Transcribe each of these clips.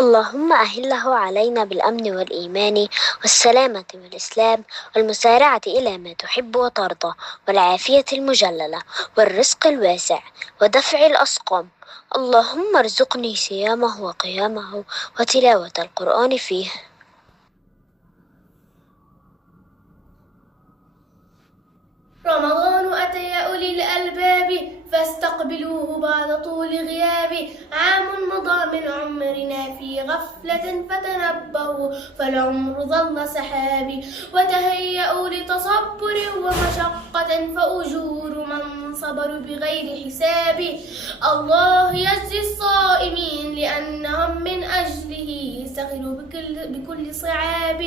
اللهم أهله علينا بالأمن والإيمان والسلامة والإسلام والمسارعة إلى ما تحب وترضى والعافية المجللة والرزق الواسع ودفع الأسقام. اللهم ارزقني صيامه وقيامه وتلاوة القرآن فيه. رمضان أتى يا أولي الألباب فاستقبلوه بعد طول غياب. عام مضى من عمرنا في غفلة فتنبهوا فالعمر ظل سحابي. وتهيأوا لتصبر ومشقة فأجور من صبروا بغير حساب. الله يجزي الصائمين لأنهم من أجله سخروا بكل صعاب.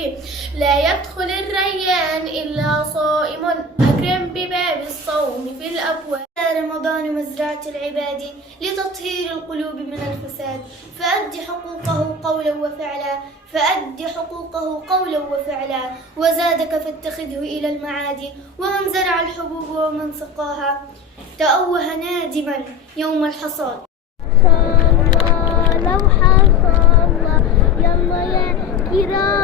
لا يدخل الريان إلا صائم أكرم بباب الصوم في الأبواب. رمضان مزرعة العباد لتطهير القلوب من الفساد. فأد حقوقه قولا وفعلا وزادك فاتخذه إلى المعاد. ومن زرع الحبوب ومن سقاها تأوه نادما يوم الحصاد. لو حصل يلا يا كرام